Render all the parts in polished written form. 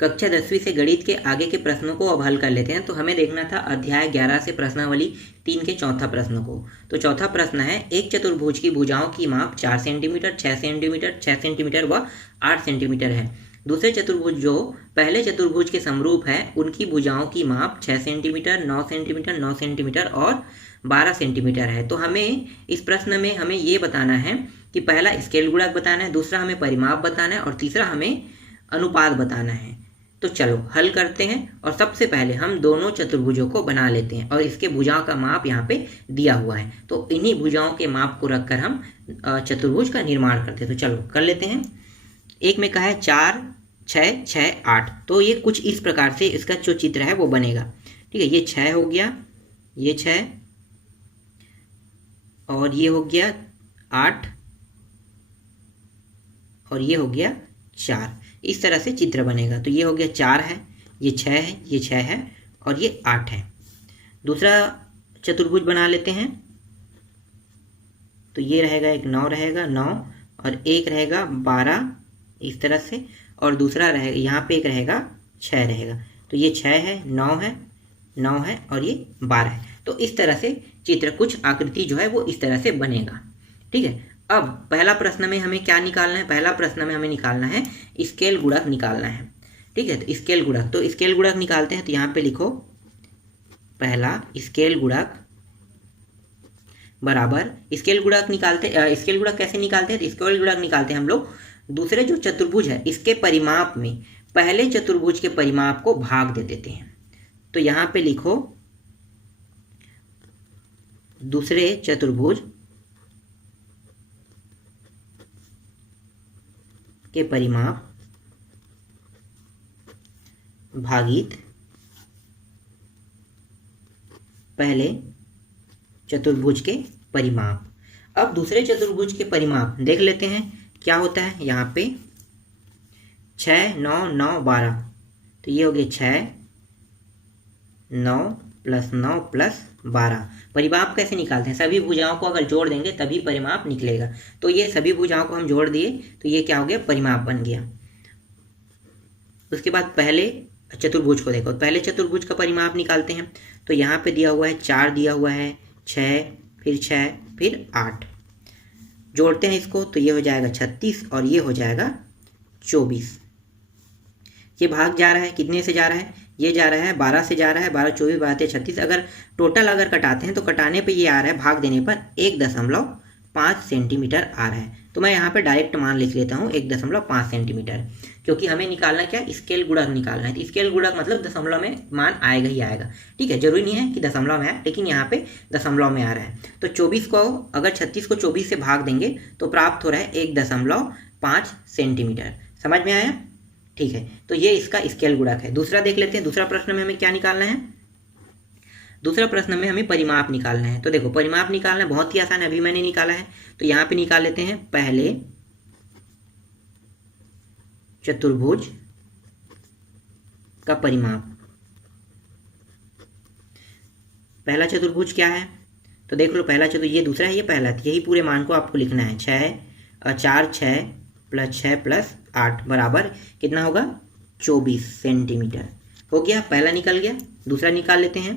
कक्षा 10वीं से गणित के आगे के प्रश्नों को अब हल कर लेते हैं। तो हमें देखना था अध्याय 11 से प्रश्नावली 3 के चौथा प्रश्न को। तो चौथा प्रश्न है, एक चतुर्भुज की भुजाओं की माप 4 सेंटीमीटर, 6 सेंटीमीटर, 6 सेंटीमीटर व 8 सेंटीमीटर है। दूसरे चतुर्भुज जो पहले चतुर्भुज के समरूप है उनकी भुजाओं की माप 6 सेंटीमीटर, 9 सेंटीमीटर, 9 सेंटीमीटर और 12 सेंटीमीटर है। तो हमें इस प्रश्न में हमें ये बताना है कि पहला स्केल गुणक बताना है, दूसरा हमें परिमाप बताना है और तीसरा हमें अनुपात बताना है। तो चलो हल करते हैं। और सबसे पहले हम दोनों चतुर्भुजों को बना लेते हैं और इसके भुजाओं का माप यहाँ पे दिया हुआ है। तो इन्हीं भुजाओं के माप को रखकर हम चतुर्भुज का निर्माण करते हैं। तो चलो कर लेते हैं। एक में कहा है 4, 6, 6, 8। तो ये कुछ इस प्रकार से इसका जो चित्र है वो बनेगा। ठीक है, ये 6 हो गया, ये 6 और ये हो गया 8 और ये हो गया 4। इस तरह से चित्र बनेगा। तो ये हो गया 4 है, ये 6 है, ये 6 है और ये 8 है। दूसरा चतुर्भुज बना लेते हैं। तो ये रहेगा, एक 9 रहेगा, 9 और एक रहेगा 12 इस तरह से, और दूसरा रहेगा यहाँ पे एक रहेगा 6 रहेगा। तो ये 6 है, 9 है, 9 है और ये 12 है। तो इस तरह से चित्र, कुछ आकृति जो है वो इस तरह से बनेगा। ठीक है, अब पहला प्रश्न में हमें क्या निकालना है? पहला प्रश्न में हमें निकालना है स्केल गुणक निकालना है। ठीक है, तो स्केल गुणक, तो स्केल गुणक निकालते हैं। तो यहाँ पे लिखो पहला स्केल गुणक बराबर, स्केल गुणक निकालते, स्केल गुणक कैसे निकालते हैं? तो स्केल गुणक निकालते हैं हम लोग दूसरे जो चतुर्भुज है इसके परिमाप में पहले चतुर्भुज के परिमाप को भाग दे देते हैं। तो यहाँ पे लिखो दूसरे चतुर्भुज के परिमाप भागित पहले चतुर्भुज के परिमाप। अब दूसरे चतुर्भुज के परिमाप देख लेते हैं क्या होता है। यहाँ पे 6, 9, 9, 12। तो ये हो गया 6, 9 + 9 + 12। परिमाप कैसे निकालते हैं? सभी भुजाओं को अगर जोड़ देंगे तभी परिमाप निकलेगा। तो ये सभी भुजाओं को हम जोड़ दिए तो ये क्या हो गया? परिमाप बन गया। उसके बाद पहले चतुर्भुज को देखो, पहले चतुर्भुज का परिमाप निकालते हैं। तो यहाँ पे दिया हुआ है 4 दिया हुआ है, 6 फिर 6 फिर 8। जोड़ते हैं इसको तो ये हो जाएगा 36 और ये हो जाएगा 24। ये भाग जा रहा है, कितने से जा रहा है? ये जा रहा है 12 से जा रहा है, 12, 24, 12, 36। अगर टोटल अगर कटाते हैं तो कटाने पे ये आ रहा है, भाग देने पर 1.5 सेंटीमीटर आ रहा है। तो मैं यहाँ पे डायरेक्ट मान लिख लेता हूँ 1.5 सेंटीमीटर, क्योंकि हमें निकालना क्या? स्केल गुणक निकालना है। तो स्केल गुणक मतलब दशमलव में मान आएगा ही आएगा। ठीक है, जरूरी नहीं है कि दशमलव में आए, लेकिन यहाँ पे दशमलव में आ रहा है। तो 24 को, अगर 36 को 24 से भाग देंगे तो प्राप्त हो रहा है 1.5 सेंटीमीटर। समझ में आया? ठीक है, तो ये इसका स्केल गुणक है। दूसरा देख लेते हैं, दूसरा प्रश्न में हमें क्या निकालना है? दूसरा प्रश्न में हमें परिमाप निकालना है। तो देखो परिमाप निकालना बहुत ही आसान है, अभी मैंने निकाला है। तो यहाँ पे निकाल लेते हैं पहले चतुर्भुज का परिमाप। पहला चतुर्भुज क्या है? तो देख लो, पहला चतुर्भुज ये दूसरा है, ये पहला, यही पूरे मान को आपको लिखना है। 4, 6 + 6 + 8 बराबर कितना होगा? 24 सेंटीमीटर। हो गया, पहला निकल गया। दूसरा निकाल लेते हैं,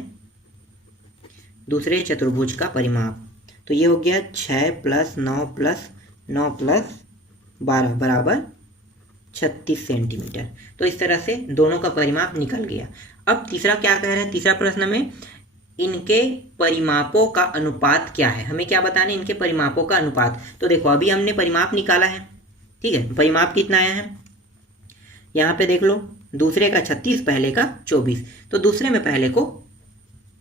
दूसरे चतुर्भुज का परिमाप। तो ये हो गया 6 + 9 + 9 + 12 बराबर 36 सेंटीमीटर। तो इस तरह से दोनों का परिमाप निकल गया। अब तीसरा क्या कह रहा है? तीसरा प्रश्न में इनके परिमापों का अनुपात क्या है? हमें क्या बताना है? इनके परिमापों का अनुपात। तो देखो अभी हमने परिमाप निकाला है। ठीक है, परिमाप कितना आया है? यहाँ पे देख लो, दूसरे का 36, पहले का 24। तो दूसरे में पहले को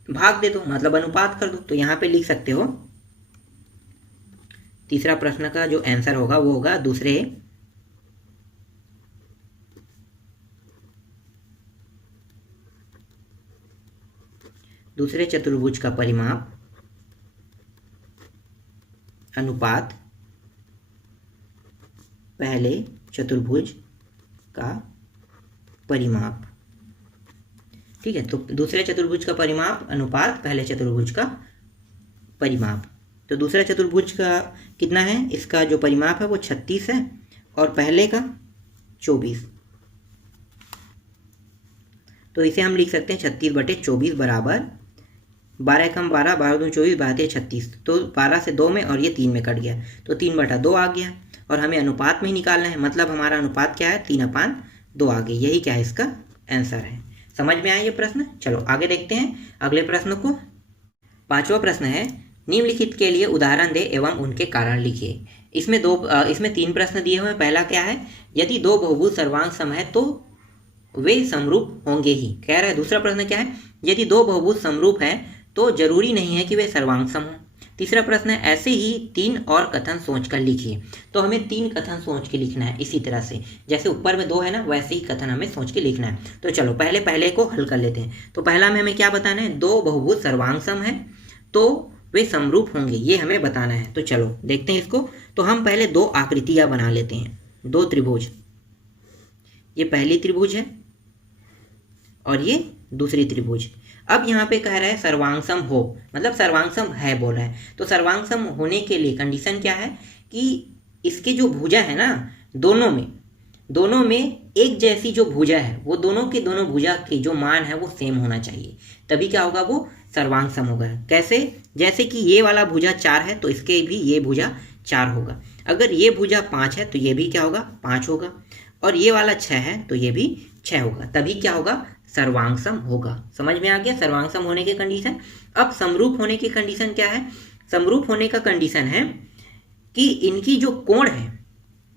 भाग दे दो, मतलब अनुपात कर दो। तो यहाँ पे लिख सकते हो, तीसरा प्रश्न का जो आंसर होगा वो होगा दूसरे चतुर्भुज का परिमाप अनुपात पहले चतुर्भुज का परिमाप। ठीक है, तो दूसरे चतुर्भुज का परिमाप अनुपात पहले चतुर्भुज का परिमाप। तो दूसरा चतुर्भुज का कितना है? इसका जो परिमाप है वो 36 है और पहले का 24। तो इसे हम लिख सकते हैं 36/24 बराबर 12 कम 12, 12 दूनी 24, 12 36। तो 12 से 2 में और ये 3 में कट गया तो 3/2 आ गया। और हमें अनुपात में ही निकालना है, मतलब हमारा अनुपात क्या है 3/2 आ गई। यही क्या है इसका आंसर है। समझ में आया ये प्रश्न। चलो आगे देखते हैं अगले प्रश्न को। 5वां प्रश्न है निम्नलिखित के लिए उदाहरण दे एवं उनके कारण लिखिए। इसमें 3 प्रश्न दिए हुए हैं। पहला क्या है, यदि दो बहुभुज सर्वांग सम है तो वे समरूप होंगे ही, कह रहा है। दूसरा प्रश्न क्या है, यदि दो बहुभुज समरूप है तो जरूरी नहीं है कि वे सर्वांग सम हो। तीसरा प्रश्न है ऐसे ही 3 और कथन सोचकर लिखिए। तो हमें 3 कथन सोच के लिखना है, इसी तरह से जैसे ऊपर में 2 है ना, वैसे ही कथन हमें सोच के लिखना है। तो चलो पहले को हल कर लेते हैं। तो पहला में हमें क्या बताना है, दो बहुभुज सर्वांग सम है तो वे समरूप होंगे, ये हमें बताना है। तो चलो देखते हैं इसको। तो हम पहले 2 आकृतियां बना लेते हैं, 2 त्रिभुज। ये पहली त्रिभुज है और ये दूसरी त्रिभुज। अब यहाँ पे कह रहा है सर्वांगसम हो, मतलब सर्वांगसम है बोल रहा है। तो सर्वांगसम होने के लिए कंडीशन क्या है कि इसके जो भुजा है ना, दोनों में एक जैसी जो भुजा है वो दोनों के दोनों भुजा के जो मान है वो सेम होना चाहिए, तभी क्या होगा, वो सर्वांगसम होगा। कैसे, जैसे कि ये वाला भुजा 4 है तो इसके भी ये भुजा 4 होगा। अगर ये भुजा 5 है तो ये भी क्या होगा, 5 होगा। और ये वाला 6 है तो ये भी 6 होगा, तभी क्या होगा, सर्वांगसम होगा। समझ में आ गया सर्वांगसम होने के कंडीशन। अब समरूप होने की कंडीशन क्या है, समरूप होने का कंडीशन है कि इनकी जो कोण है,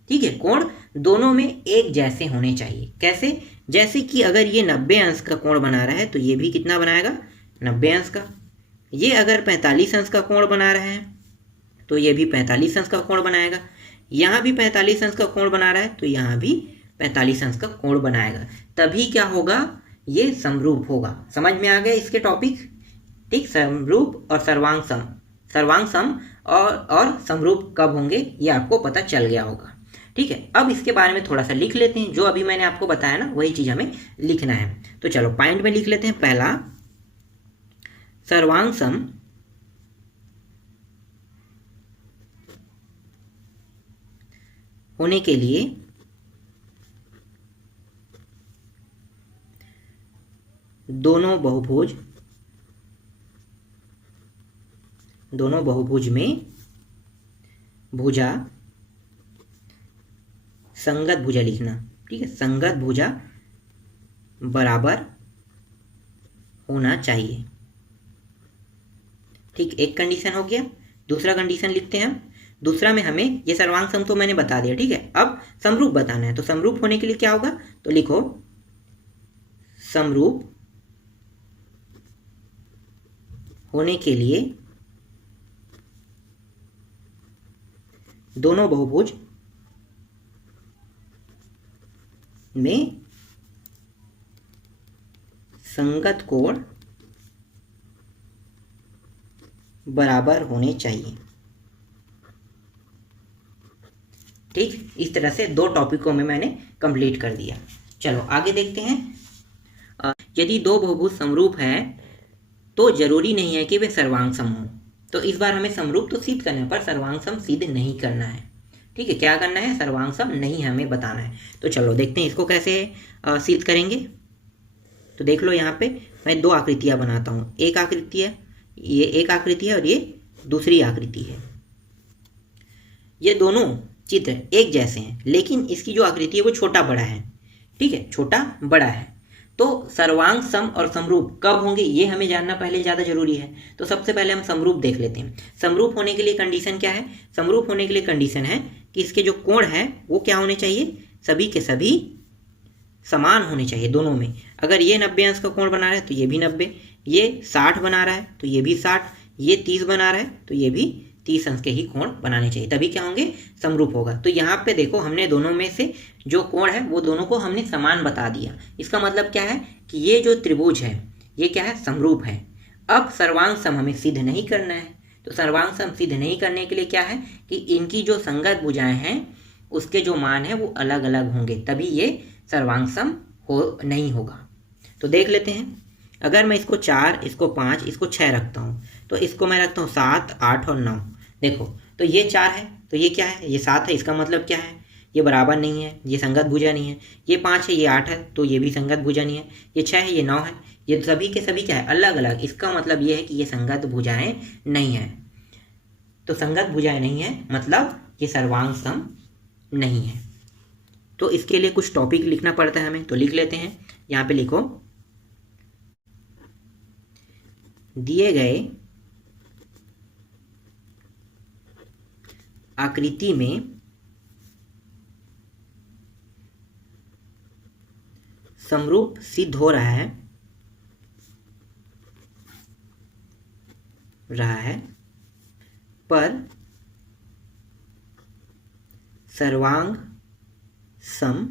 ठीक है, कोण दोनों में एक जैसे होने चाहिए। कैसे, जैसे कि अगर ये 90 अंश का कोण बना रहा है तो ये भी कितना बनाएगा, 90 अंश का। ये अगर 45 अंश का कोण बना रहा है तो ये भी 45 अंश का कोण बनाएगा। यहाँ भी 45 अंश का कोण बना रहा है तो यहाँ भी 45 अंश का कोण बनाएगा, तभी क्या होगा, ये समरूप होगा। समझ में आ गया इसके टॉपिक, ठीक। समरूप और सर्वांगसम और समरूप कब होंगे ये आपको पता चल गया होगा, ठीक है। अब इसके बारे में थोड़ा सा लिख लेते हैं, जो अभी मैंने आपको बताया ना वही चीज हमें लिखना है। तो चलो पॉइंट में लिख लेते हैं। पहला, सर्वांगसम होने के लिए दोनों बहुभुज में भुजा, संगत भुजा लिखना, ठीक है, संगत भुजा बराबर होना चाहिए, ठीक। एक कंडीशन हो गया। दूसरा कंडीशन लिखते हैं हम। दूसरा में हमें ये सर्वांगसम तो मैंने बता दिया, ठीक है। अब समरूप बताना है। तो समरूप होने के लिए क्या होगा, तो लिखो समरूप होने के लिए दोनों बहुभुज में संगत कोण बराबर होने चाहिए, ठीक। इस तरह से 2 टॉपिकों में मैंने कंप्लीट कर दिया। चलो आगे देखते हैं। यदि 2 बहुभुज समरूप है तो जरूरी नहीं है कि वे सर्वांगसम हो। तो इस बार हमें समरूप तो सिद्ध करना है पर सर्वांगसम सिद्ध नहीं करना है, ठीक है। क्या करना है, सर्वांगसम नहीं हमें बताना है। तो चलो देखते हैं इसको कैसे सिद्ध करेंगे। तो देख लो यहाँ पे मैं 2 आकृतियां बनाता हूँ। एक आकृति है, ये एक आकृति है और ये दूसरी आकृति है। ये दोनों चित्र एक जैसे हैं, लेकिन इसकी जो आकृति है वो छोटा बड़ा है, ठीक है, छोटा बड़ा है। तो सर्वांग सम और समरूप कब होंगे ये हमें जानना पहले ज़्यादा जरूरी है। तो सबसे पहले हम समरूप देख लेते हैं। समरूप होने के लिए कंडीशन क्या है, समरूप होने के लिए कंडीशन है कि इसके जो कोण है वो क्या होने चाहिए, सभी के सभी समान होने चाहिए दोनों में। अगर ये 90 अंश का कोण बना रहा है तो ये भी 90, ये 60 बना रहा है तो ये भी 60, ये 30 बना रहा है तो ये भी 30 अंश के ही कोण बनाने चाहिए, तभी क्या होंगे, समरूप होगा। तो यहाँ पे देखो हमने दोनों में से जो कोण है वो दोनों को हमने समान बता दिया। इसका मतलब क्या है कि ये जो त्रिभुज है ये क्या है, समरूप है। अब सर्वांग सम हमें सिद्ध नहीं करना है। तो सर्वांग सम सिद्ध नहीं करने के लिए क्या है कि इनकी जो संगत भुजाएं हैं उसके जो मान है वो अलग अलग होंगे, तभी ये सर्वांग सम नहीं होगा। तो देख लेते हैं। अगर मैं इसको 4, इसको 5, इसको 6 रखता हूँ तो इसको मैं रखता हूँ 7, 8 और 9। देखो तो ये 4 है तो ये क्या है, ये 7 है। इसका मतलब क्या है ये बराबर नहीं है, ये संगत भुजा नहीं है। ये 5 है, ये 8 है, तो ये भी संगत भुजा नहीं है। ये 6 है, ये 9 है, ये सभी के सभी क्या है, अलग अलग। इसका मतलब ये है कि ये संगत भुजाएं नहीं है। तो संगत भुजाएं नहीं है मतलब ये सर्वांग सम नहीं है। तो इसके लिए कुछ टॉपिक लिखना पड़ता है हमें, तो लिख लेते हैं। यहाँ पे लिखो, दिए गए आकृति में समरूप सिद्ध हो रहा है पर सर्वांग सम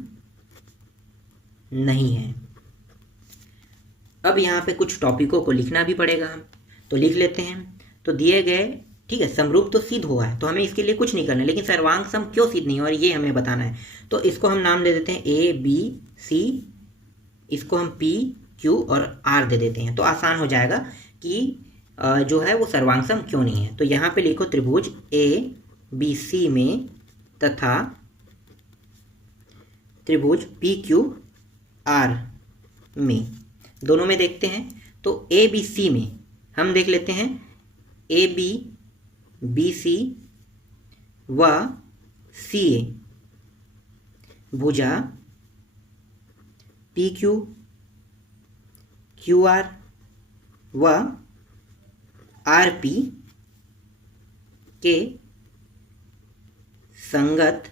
नहीं है। अब यहाँ पे कुछ टॉपिकों को लिखना भी पड़ेगा हम, तो लिख लेते हैं। तो दिए गए, ठीक है, समरूप तो सिद्ध हुआ है, तो हमें इसके लिए कुछ नहीं करना है, लेकिन सर्वांग सम क्यों सिद्ध नहीं है और ये हमें बताना है। तो इसको हम नाम दे देते हैं ए बी सी, इसको हम पी क्यू और आर दे देते हैं, तो आसान हो जाएगा कि जो है वो सर्वांग सम क्यों नहीं है। तो यहाँ पे लिखो त्रिभुज ए बी सी में तथा त्रिभुज पी क्यू आर में, दोनों में देखते हैं। तो ए बी सी में हम देख लेते हैं, ए बी बी सी व सी ए भुजा पी क्यू क्यू आर व आर पी के संगत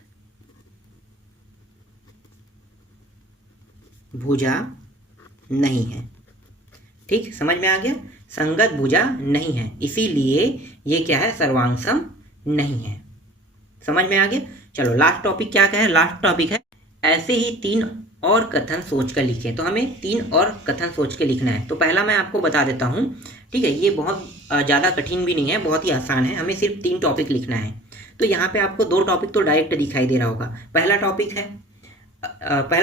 भुजा नहीं है। ठीक, समझ में आ गया, संगत भुजा नहीं है, इसीलिए ये क्या है, सर्वांग सम नहीं है। समझ में आ गया। चलो लास्ट टॉपिक क्या है, लास्ट टॉपिक है ऐसे ही 3 और कथन सोच कर लिखें। तो हमें 3 और कथन सोच के लिखना है। तो पहला मैं आपको बता देता हूँ, ठीक है, ये बहुत ज़्यादा कठिन भी नहीं है, बहुत ही आसान है, हमें सिर्फ 3 टॉपिक लिखना है। तो यहाँ पे आपको 2 टॉपिक तो डायरेक्ट दिखाई दे रहा होगा। पहला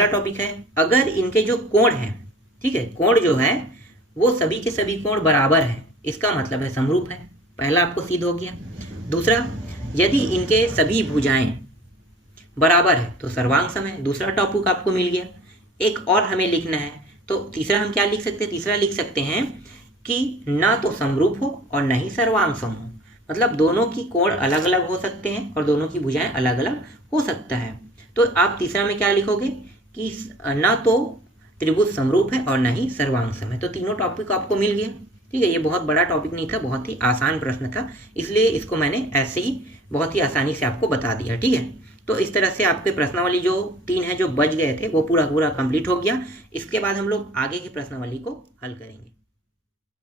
टॉपिक है अगर इनके जो कोण हैं, ठीक है, कोण जो है वो सभी के सभी कोण बराबर है, इसका मतलब है समरूप है। पहला आपको सिद्ध हो गया। दूसरा, यदि इनके सभी भुजाएं बराबर है तो सर्वांग सम है, दूसरा टॉपिक आपको मिल गया। एक और हमें लिखना है, तो तीसरा हम क्या लिख सकते हैं, तीसरा लिख सकते हैं कि ना तो समरूप हो और ना ही सर्वांग सम हो, मतलब दोनों की कोण अलग अलग हो सकते हैं और दोनों की भुजाएं अलग अलग हो सकता है। तो आप तीसरा में क्या लिखोगे कि ना तो त्रिभुज समरूप है और ना ही सर्वांग सम है। तो तीनों टॉपिक आपको मिल गया। ठीक है, ये बहुत बड़ा टॉपिक नहीं था, बहुत ही आसान प्रश्न था, इसलिए इसको मैंने ऐसे ही बहुत ही आसानी से आपको बता दिया। ठीक है, तो इस तरह से आपके प्रश्नावली जो 3 है जो बच गए थे वो पूरा कंप्लीट हो गया। इसके बाद हम लोग आगे की प्रश्नावली को हल करेंगे।